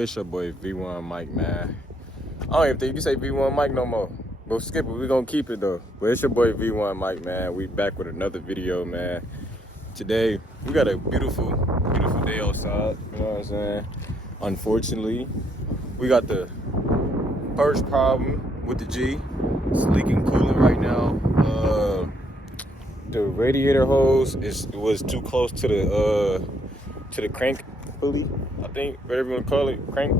It's your boy V1 Mike, man. I don't even think you can say V1 Mike no more. But skip it, we gonna keep it though. But it's your boy V1 Mike, man. We back with another video, man. Today, we got a beautiful, beautiful day outside, you know what I'm saying? Unfortunately, we got the first problem with the G. It's leaking coolant right now. The radiator hose was too close to the crank pulley, I think, whatever you want to call it, crank,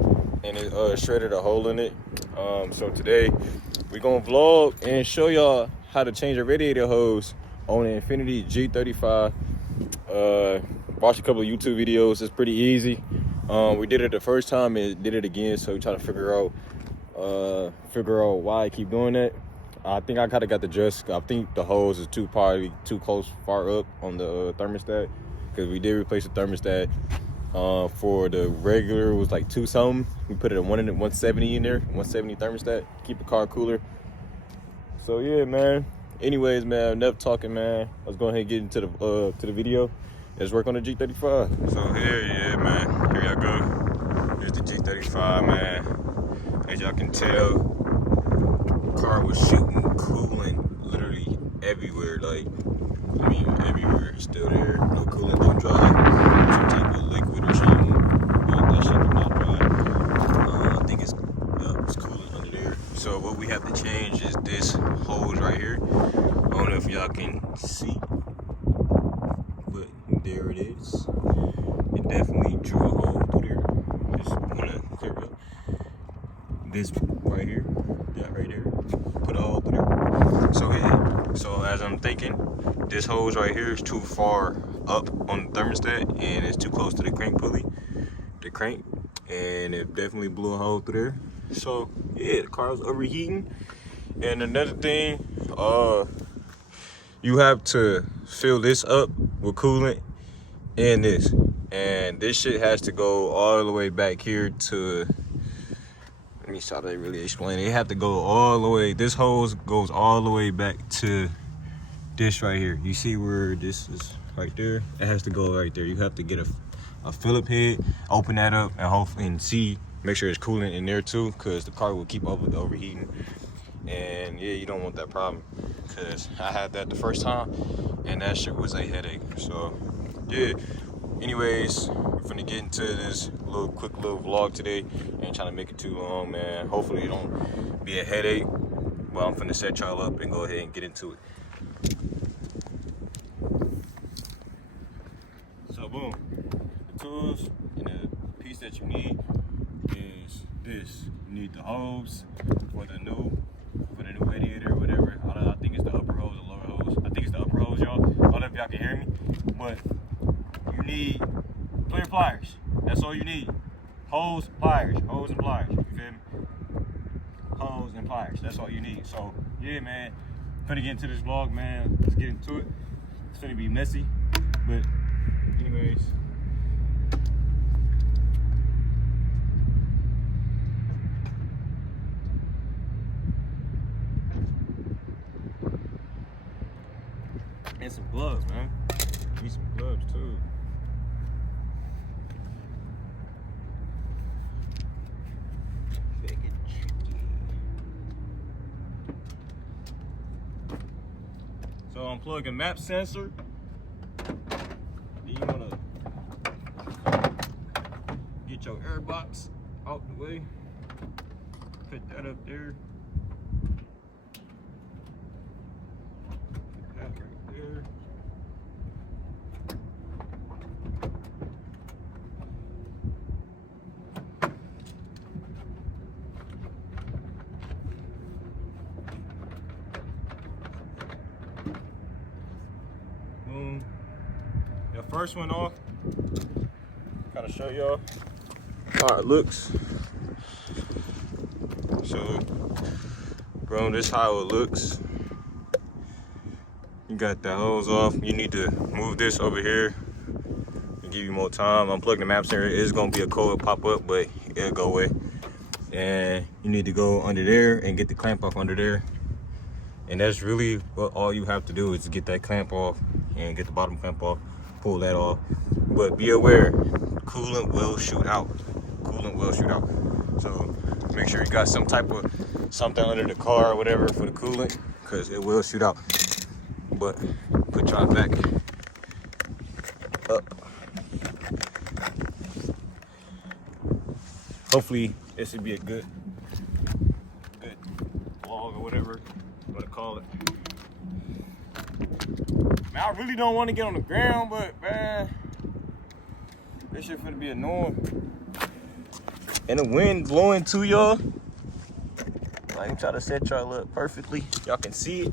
and it shredded a hole in it. So today we're gonna vlog and show y'all how to change a radiator hose on an Infiniti G35. Watched a couple of YouTube videos. It's pretty easy. We did it the first time and did it again, so we try to figure out why I keep doing that. I think I kind of got the gist. I think the hose is probably too close, far up on the thermostat, because we did replace the thermostat. For the regular, it was like 2 something. We put it at 170 in there, 170 thermostat, keep the car cooler. So yeah, man. Anyways, man, enough talking, man. Let's go ahead and get into the video. Let's work on the G35. So here, yeah, man. Here y'all go. Here's the G35, man. As y'all can tell, the car was shooting coolant literally everywhere. Like, I mean, everywhere. It's still there. No coolant, don't dry. Some type of liquid or something. But that shit did not dry. I think it's coolant under there. So what we have to change is this hose right here. I don't know if y'all can see, but there it is. It definitely drew a hole through there. Just wanna clear up this right here, that right there. Put a hole through there. So yeah. So as I'm thinking, this hose right here is too far up on the thermostat, and it's too close to the crank pulley, the crank, and it definitely blew a hole through there. So yeah, the car was overheating. And another thing, you have to fill this up with coolant and this shit has to go all the way back here to, let me try to really explain it. It have to go all the way, this hose goes all the way back to this right here. You see where this is right there? It has to go right there. You have to get a Phillip head, open that up, and hopefully make sure it's coolant in there too, because the car will keep overheating. And yeah, you don't want that problem, because I had that the first time and that shit was a headache. So yeah, anyways, we're finna get into this quick little vlog today. Ain't trying to make it too long, man. Hopefully it don't be a headache, but I'm finna set y'all up and go ahead and get into it. So boom, the tools and the piece that you need is this. You need the hose for the new radiator or whatever. I think it's the upper hose or lower hose. I think it's the upper hose, y'all. I don't know if y'all can hear me, but you need clear pliers. That's all you need. Hose, pliers, hose and pliers. You feel me? Hose and pliers. That's all you need. So yeah, man, finna get into this vlog, man. Let's get into it. It's finna be messy, but anyways. And some gloves, man. Need some gloves too. So unplug a map sensor. Then you wanna get your air box out the way. Put that up there. Put that right there. Boom. The first one off. Kind of show y'all how it looks. So, bro, this is how it looks. You got the hose off. You need to move this over here to give you more time. Unplug the map sensor. It's gonna be a code pop up, but it'll go away. And you need to go under there and get the clamp off under there. And that's really what all you have to do, is get that clamp off and get the bottom clamp off, pull that off. But be aware, coolant will shoot out. coolant will shoot out. So make sure you got some type of something under the car or whatever for the coolant, because it will shoot out. But put y'all back up. Hopefully this would be a good vlog or whatever you want to call it. Man, I really don't want to get on the ground, but man, this shit finna be annoying. And the wind blowing too, y'all. I can try to set y'all up perfectly. Y'all can see it.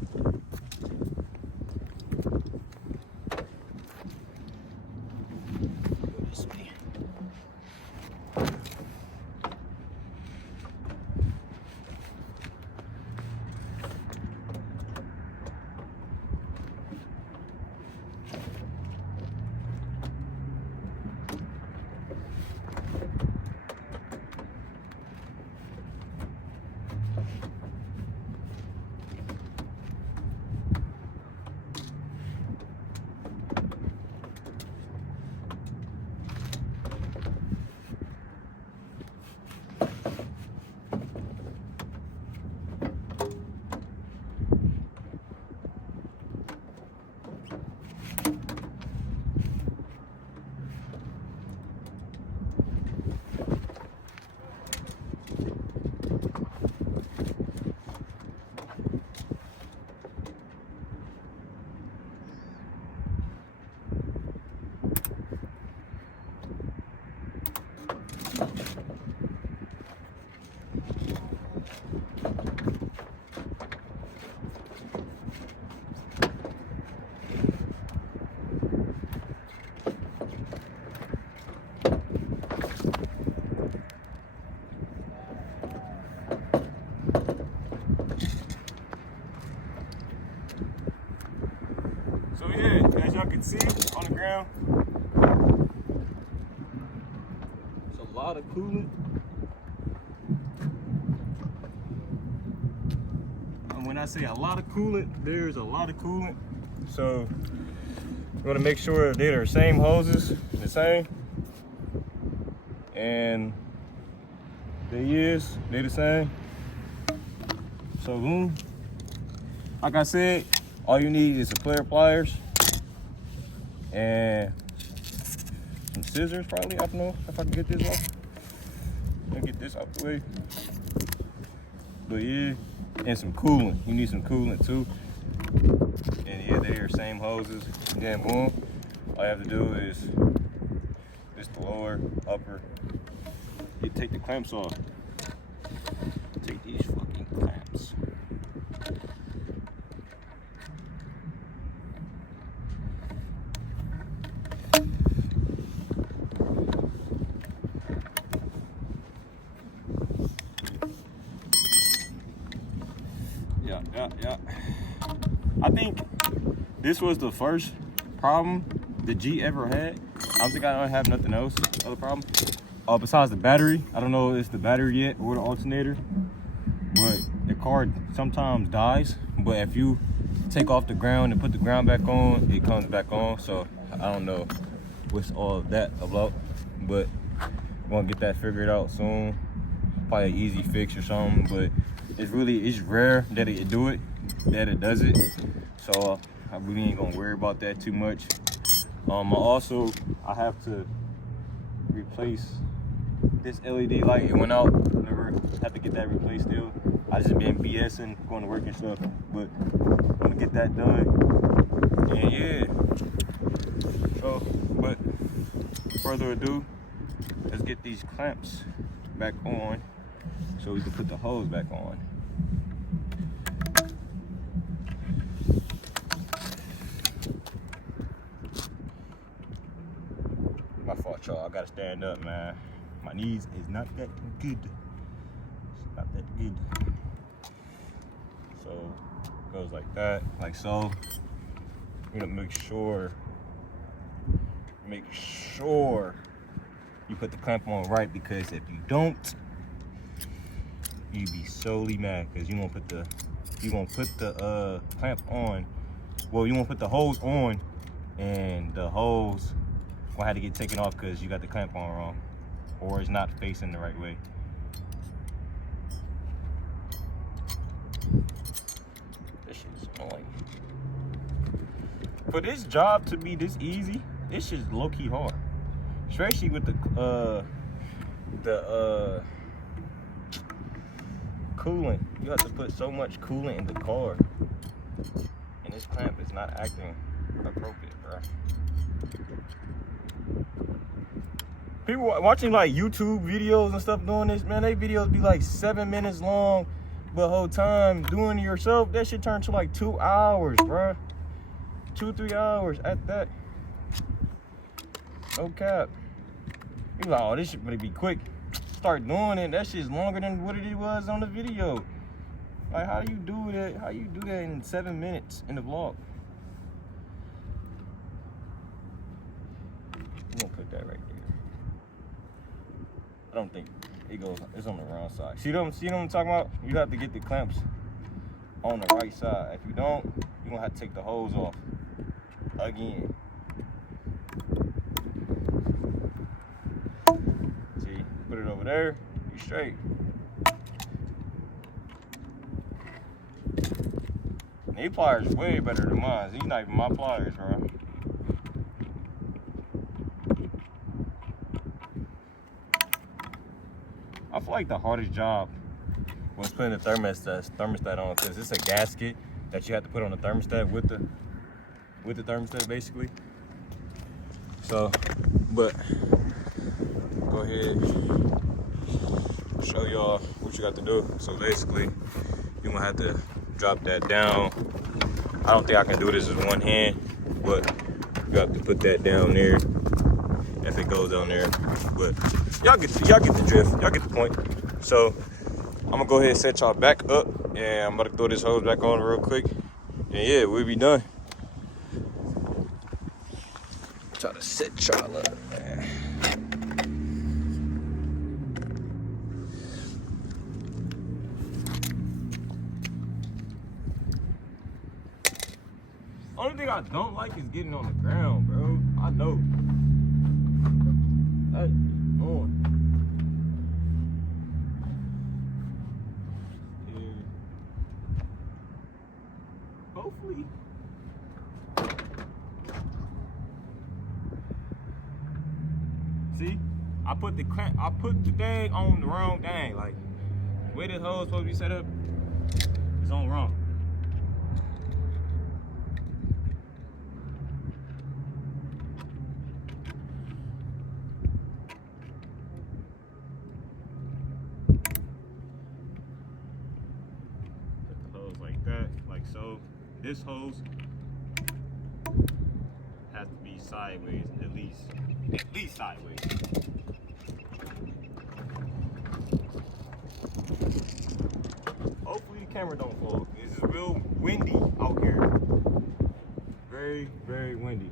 So yeah, as y'all can see on the ground, it's a lot of coolant. And when I say a lot of coolant, there's a lot of coolant. So you want to make sure they're the same hoses, the same, and they're the same. So boom, like I said, all you need is a pair of pliers and some scissors probably. I don't know if I can get this off. Let me get this out the way. But yeah, and some coolant. You need some coolant too. And yeah, they're the same hoses. Then boom, all you have to do is just the lower, upper. You take the clamps off. Take these fucking clamps. Yeah. I think this was the first problem the G ever had. I don't think I don't have nothing else, other problem. Besides the battery. I don't know if it's the battery yet or the alternator, but the car sometimes dies. But if you take off the ground and put the ground back on, it comes back on. So I don't know what's all of that about, but we're gonna get that figured out soon. Probably an easy fix or something, but it's rare that it does it. So I really ain't gonna worry about that too much. I have to replace this LED light. It went out. Never have to get that replaced still. I just been BSing, going to work and stuff, but I'm gonna get that done. And yeah. So, but further ado, let's get these clamps back on so we can put the hose back on. My fault, y'all. I gotta stand up, man. My knees is not that good. It's not that good. So it goes like that, like so. You're gonna make sure you put the clamp on right, because if you don't, you'd be solely mad, because you won't put the clamp on. Well, you won't put the hose on, and the hose will have to get taken off because you got the clamp on wrong. or it's not facing the right way. This shit is annoying. For this job to be this easy, this shit's low-key hard. Especially with the coolant. You have to put so much coolant in the car. And this clamp is not acting appropriate, bro. People watching like YouTube videos and stuff doing this, man, they videos be like 7 minutes long, but the whole time doing it yourself, that shit turn to like 2 hours, bro. 2-3 hours at that. No cap. You like, oh, this shit gonna be quick. Start doing it. That shit's longer than what it was on the video. Like, how do you do that? How you do that in 7 minutes in the vlog? I'm gonna put that right there. I don't think it goes. It's on the wrong side. See what I'm talking about? You have to get the clamps on the right side. If you don't, you're gonna have to take the hose off again. See, put it over there, you straight. And these pliers way better than mine. These not even my pliers, bro. I feel like the hardest job was putting the thermostat on, because it's a gasket that you have to put on the thermostat with the thermostat, basically. So, but go ahead, show y'all what you got to do. So basically, you're gonna have to drop that down. I don't think I can do this with one hand, but you have to put that down there if it goes down there. But y'all get the drift, y'all get the point. So I'm gonna go ahead and set y'all back up, and I'm about to throw this hose back on real quick, and yeah, we'll be done. Try to set y'all up, man. Only thing I don't like is getting on the ground, bro. I know. That's on. Yeah. Hopefully. See, I put the thing on the wrong thing. Like, the way this hose supposed to be set up is on wrong. Put the hose like that, like so. This hose has to be sideways, at least sideways. Hopefully the camera don't fall. It's real windy out here. Very, very windy.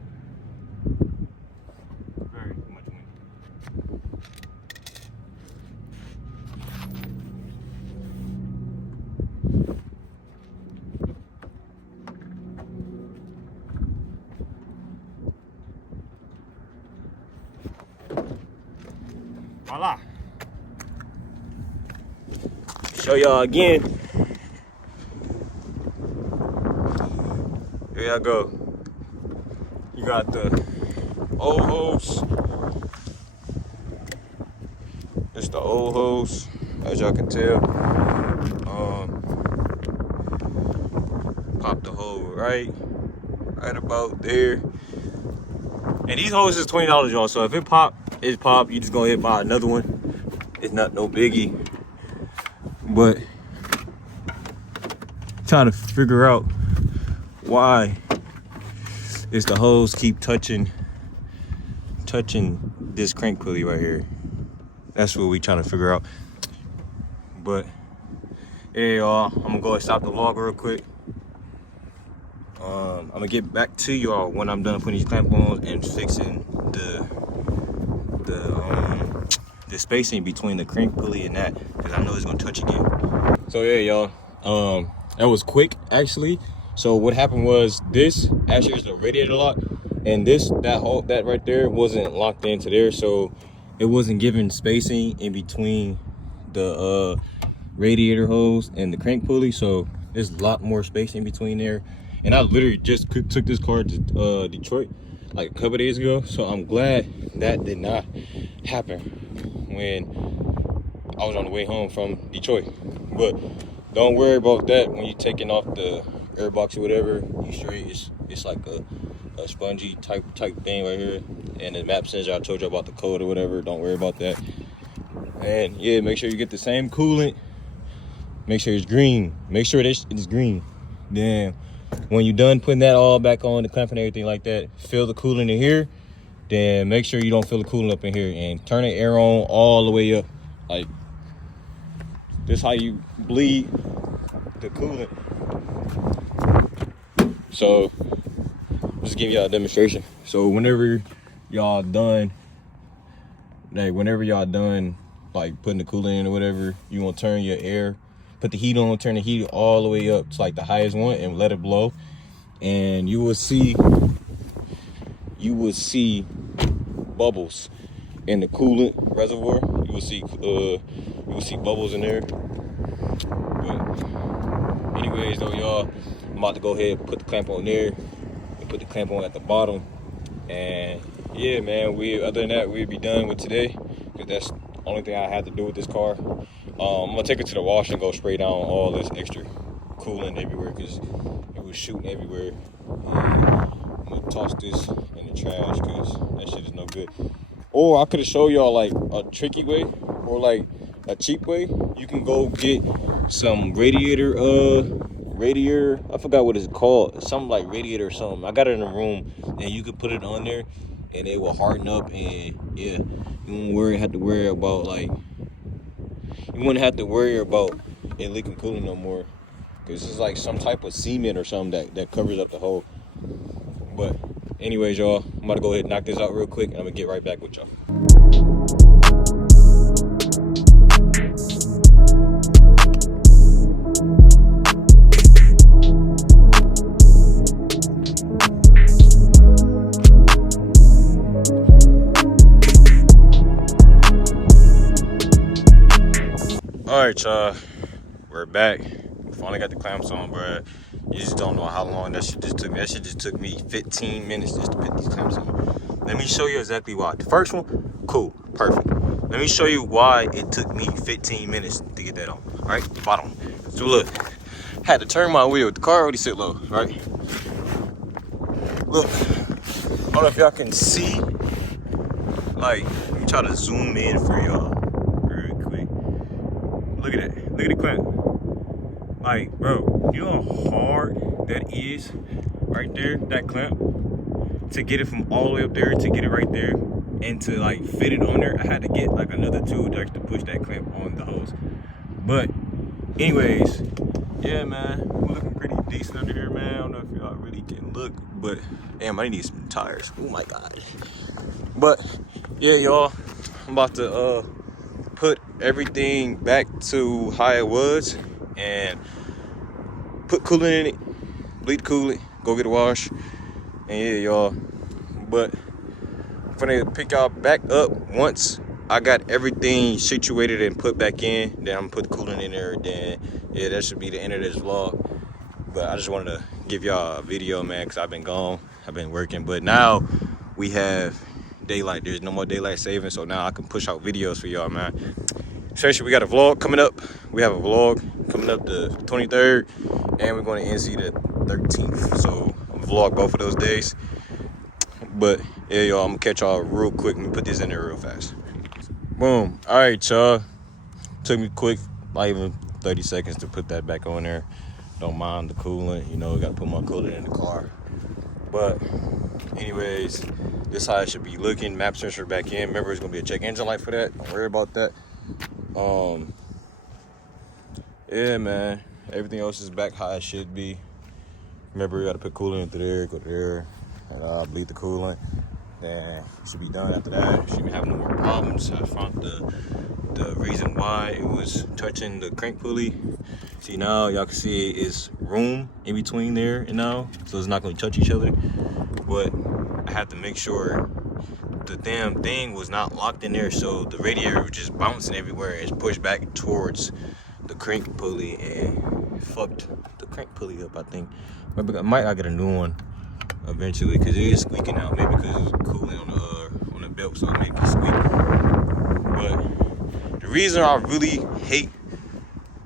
Very much windy. Voila. Show y'all again. Here y'all go. You got the old hose. It's the old hose, as y'all can tell. Pop the hole right about there. And these hoses is $20, y'all. So if it pop, it's pop. You just go ahead and buy another one. It's not no biggie. But trying to figure out why is the hose keep touching this crank pulley right here. That's what we trying to figure out. But hey y'all, I'm gonna go and stop the vlog real quick. I'm gonna get back to y'all when I'm done putting these clamp on and fixing the spacing between the crank pulley and that, because I know it's gonna touch again. So yeah, y'all, that was quick actually. So what happened was, this actually is the radiator lock, and that right there wasn't locked into there, so it wasn't giving spacing in between the radiator hose and the crank pulley, so there's a lot more space in between there. And I literally just took this car to Detroit like a couple days ago, so I'm glad that did not happen when I was on the way home from Detroit. But don't worry about that when you're taking off the air box or whatever. You straight, it's like a spongy type thing right here, and the map sensor I told you about, the code or whatever. Don't worry about that. And yeah, make sure you get the same coolant. Make sure it's green. Make sure it's green. Then when you're done putting that all back on, the clamp and everything like that, fill the coolant in here. Then make sure you don't fill the coolant up in here, and turn the air on all the way up. Like, this how you bleed the coolant. So just give y'all a demonstration. So whenever y'all done like putting the coolant in or whatever, you want to turn your air, put the heat on, turn the heat all the way up to like the highest one and let it blow, and you will see bubbles in the coolant reservoir. You will see bubbles in there. But anyways though, y'all, I'm about to go ahead and put the clamp on there and put the clamp on at the bottom. And yeah, man, other than that, we'll be done with today, because that's the only thing I had to do with this car. I'm gonna take it to the wash and go spray down all this extra coolant everywhere, because it was shooting everywhere. And I'm gonna toss this in the trash, because that shit is no good. Or I could have showed y'all like a tricky way, or like a cheap way. You can go get some radiator, I forgot what it's called, something like radiator or something. I got it in the room, and you could put it on there and it will harden up, and yeah, you wouldn't have to worry about it leaking coolant no more, because it's like some type of cement or something that covers up the hole. But anyways, y'all, I'm about to go ahead and knock this out real quick, and I'm gonna get right back with y'all. All right, y'all, we're back. Finally got the clamps on, bro. You just don't know how long that shit just took me. That shit just took me 15 minutes just to put these clamps on. Let me show you exactly why. The first one, cool, perfect. Let me show you why it took me 15 minutes to get that on. All right, bottom. So look, had to turn my wheel. The car already sit low, right? Look, I don't know if y'all can see. Like, let me try to zoom in for y'all real quick. Look at that. Look at the clamp. Like, bro, you know how hard that is right there, that clamp? To get it from all the way up there to get it right there, and to like fit it on there, I had to get like another tool to actually push that clamp on the hose. But anyways, yeah, man, we're looking pretty decent under here, man. I don't know if y'all really can look, but damn, I need some tires. Oh my god. But yeah, y'all, I'm about to put everything back to how it was and put coolant in it, bleed the coolant, go get a wash, and yeah, y'all. But I'm gonna pick y'all back up once I got everything situated and put back in. Then I'm gonna put the coolant in there. Then yeah, that should be the end of this vlog. But I just wanted to give y'all a video, man, because I've been gone, I've been working. But now we have daylight. There's no more daylight saving, so now I can push out videos for y'all, man. Especially we got a vlog coming up. We have a vlog coming up the 23rd, and we're going to NC the 13th. So I'm gonna vlog both of those days. But yeah, y'all, I'm gonna catch y'all real quick. Let me put this in there real fast. Boom. All right, y'all. Took me quick, not even 30 seconds to put that back on there. Don't mind the coolant, you know, gotta put my coolant in the car. But anyways, this is how it should be looking. Map sensor back in. Remember, it's gonna be a check engine light for that. Don't worry about that. Yeah, man, everything else is back how it should be. Remember, you gotta put coolant into there, go there, and bleed the coolant. Then you should be done after that. Shouldn't have no more problems. I found the reason why it was touching the crank pulley. See, now y'all can see it's room in between there and now, so it's not gonna touch each other. But I have to make sure the damn thing was not locked in there, so the radiator was just bouncing everywhere. It's pushed back towards the crank pulley and fucked the crank pulley up, I think. Maybe I might get a new one eventually, because it is squeaking out. Maybe because it's cooling on the belt, so it makes it squeak. But the reason I really hate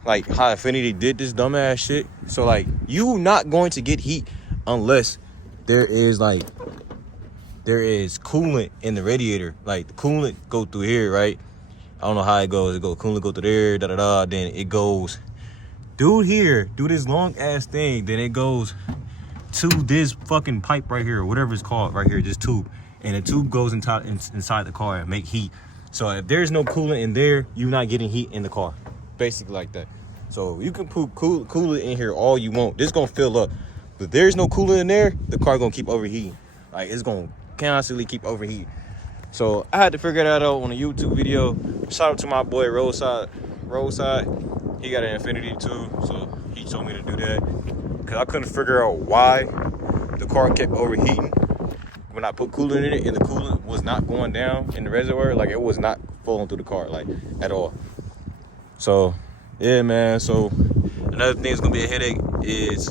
like how Infinity did this dumbass shit, so like you not going to get heat unless there is coolant in the radiator. Like the coolant go through here, right? I don't know how it goes. Coolant go through there, then it goes through here, do this long ass thing, then it goes to this fucking pipe right here, or whatever it's called right here, this tube. And the tube goes inside the car and make heat. So if there's no coolant in there, you're not getting heat in the car. Basically like that. So you can put coolant in here all you want. This gonna fill up. But if there's no coolant in there, the car gonna keep overheating. Like it's gonna constantly keep overheating. So I had to figure that out on a YouTube video. Shout out to my boy Roadside. He got an Infinity too, so he told me to do that. Cause I couldn't figure out why the car kept overheating when I put coolant in it, and the coolant was not going down in the reservoir. Like it was not flowing through the car, like at all. So yeah, man. So another thing that's gonna be a headache is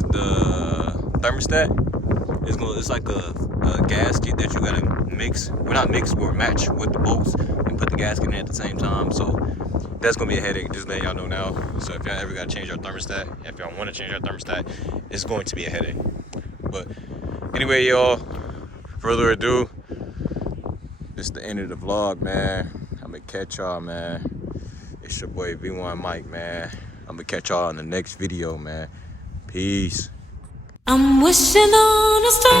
the thermostat. It's like a gasket that you gotta mix. Well, not mix, or match with the bolts and put the gasket in at the same time. So that's gonna be a headache. Just letting y'all know now. So if y'all ever gotta change your thermostat, if y'all want to change your thermostat, it's going to be a headache. But anyway, y'all, further ado, this is the end of the vlog, man. I'm gonna catch y'all, man. It's your boy V1 Mike, man. I'm gonna catch y'all in the next video, man. Peace. I'm wishing on a star.